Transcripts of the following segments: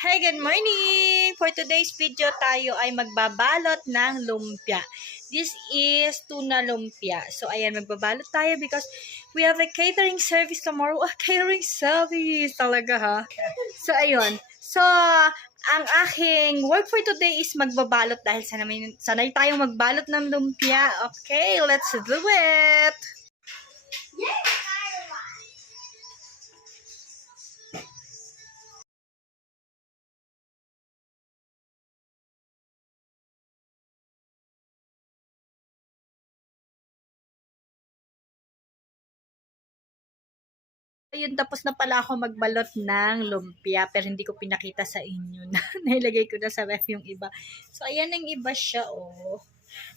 Hey, good morning! For today's video, tayo ay magbabalot ng lumpia. This is tuna lumpia. So, ayan, magbabalot tayo because we have a catering service tomorrow. Catering service talaga, ha? So, ayun. So, ang aking work for today is magbabalot dahil sanay tayong magbalot ng lumpia. Okay, let's do it! Ayun, tapos na pala ako magbalot ng lumpia, pero hindi ko pinakita sa inyo na nilagay ko na sa ref yung iba. So, ayan ang iba siya, oh.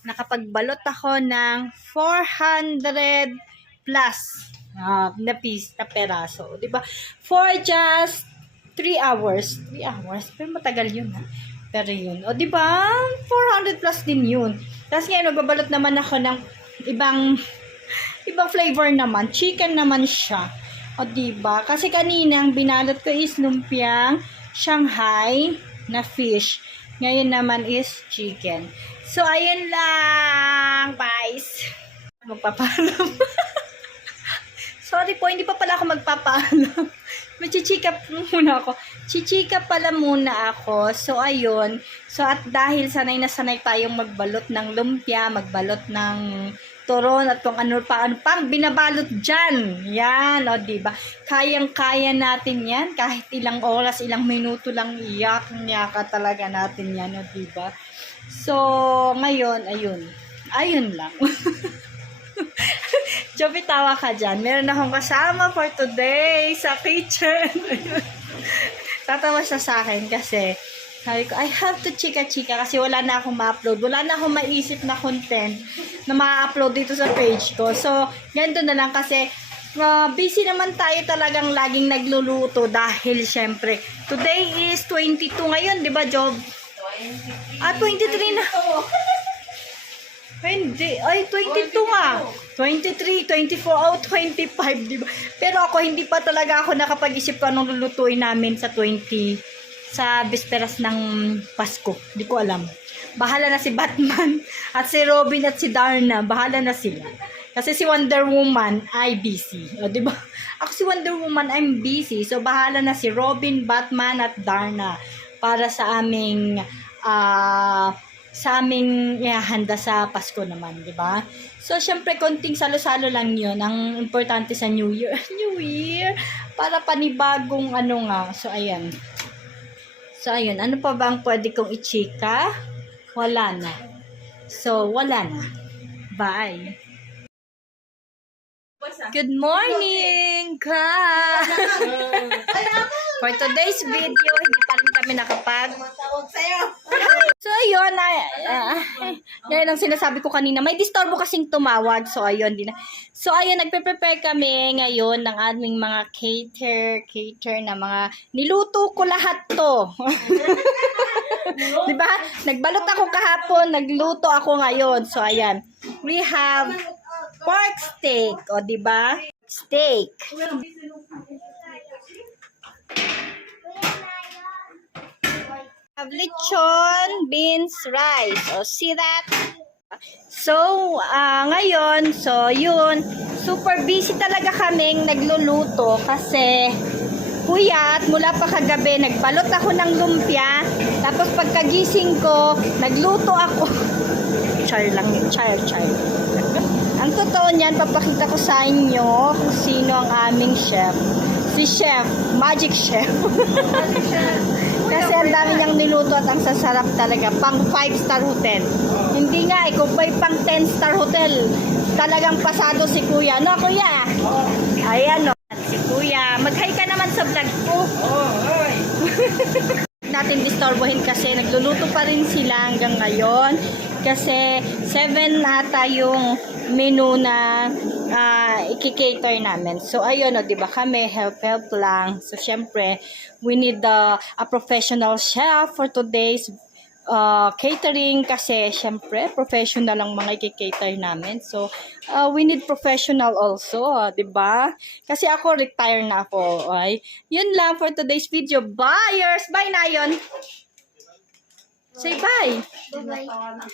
Nakapagbalot ako ng 400 plus na piece, na peraso. Diba? For just 3 hours. 3 hours? Pero matagal yun, ha? Pero yun. O, diba? 400 plus din yun. Tapos ngayon, magbabalot naman ako ng ibang flavor naman. Chicken naman siya. O, diba? Kasi kanina, ang binalot ko is lumpiang Shanghai na fish. Ngayon naman is chicken. So, ayun lang, guys. Magpapaalam. Sorry po, hindi pa pala ako magpapaalam. Machichika muna ako. Chichika pala muna ako. So, ayun. So, at dahil sanay na sanay tayong magbalot ng lumpia, magbalot ng turon at kung ano pang binabalot dyan. Yan, o diba? Kayang-kaya natin yan. Kahit ilang oras, ilang minuto lang iyak-nyaka talaga natin yan, o diba? So, ngayon, ayun lang. Joby, tawa ka dyan. Meron akong kasama for today sa kitchen. Tatawa siya sa akin kasi sabi ko, I have to chika-chika kasi wala na akong ma-upload. Wala na akong maisip na content na ma-upload dito sa page ko. So, ganito na lang kasi busy naman tayo talagang laging nagluluto dahil syempre, today is 22 ngayon, di ba, Job? 23 na. Hindi. Ay, 22 nga. 23, 24, 25, di ba? Pero ako, hindi pa talaga ako nakapag-isip ko anong lulutuin namin sa sa bisperas ng Pasko. Di ko alam. Bahala na si Batman at si Robin at si Darna. Bahala na sila. Kasi si Wonder Woman ay busy. O, di ba? Ako si Wonder Woman, I'm busy. So, bahala na si Robin, Batman at Darna para sa aming ihahanda sa Pasko naman, di ba? So, syempre, konting salo-salo lang yun. Ang importante sa New Year. New Year! Para panibagong So, ayan. So, ayun. Ano pa ba ang pwede kong i-chika? Wala na. So, wala na. Bye! Good morning, guys! For today's video, hindi pa rin kami So, ayun. Yan ang sinasabi ko kanina. May disturbo kasing tumawag. So, ayun din. So, ayun. Nagpe-prepare kami ngayon ng aming mga cater na mga niluto ko lahat to. Diba? Nagbalot ako kahapon. Nagluto ako ngayon. So, ayan. We have pork steak. O, diba? Steak. Have lechon, beans, rice. O, see that? So, ngayon, yun. Super busy talaga kaming nagluluto kasi puyat, mula pa kagabi, nagbalot ako ng lumpia. Tapos pagkagising ko, nagluto ako. Char lang yun. Char. Ang totoo niyan, papakita ko sa inyo kung sino ang aming chef. Si Chef, Magic Chef. Kasi ang dami niyang niluto at ang sasarap talaga. Pang 5-star hotel. Hindi nga, kung may pang 10-star hotel, talagang pasado si Kuya. No, Kuya? Ayan, no. Si Kuya. Mag-hi ka naman sa vlog ko. Hi. Natin disturbohin kasi nagluluto pa rin sila hanggang ngayon. Kasi 7 ata yung menu na i-cater namin. So, ayun, o, diba kami, help lang. So, syempre, we need a professional chef for today's catering kasi syempre professional ang mga i-cater namin. So we need professional also, 'di ba? Kasi ako retire na ako. Ay, yun lang for today's video. Buyers, bye na yun. Say bye. Bye-bye.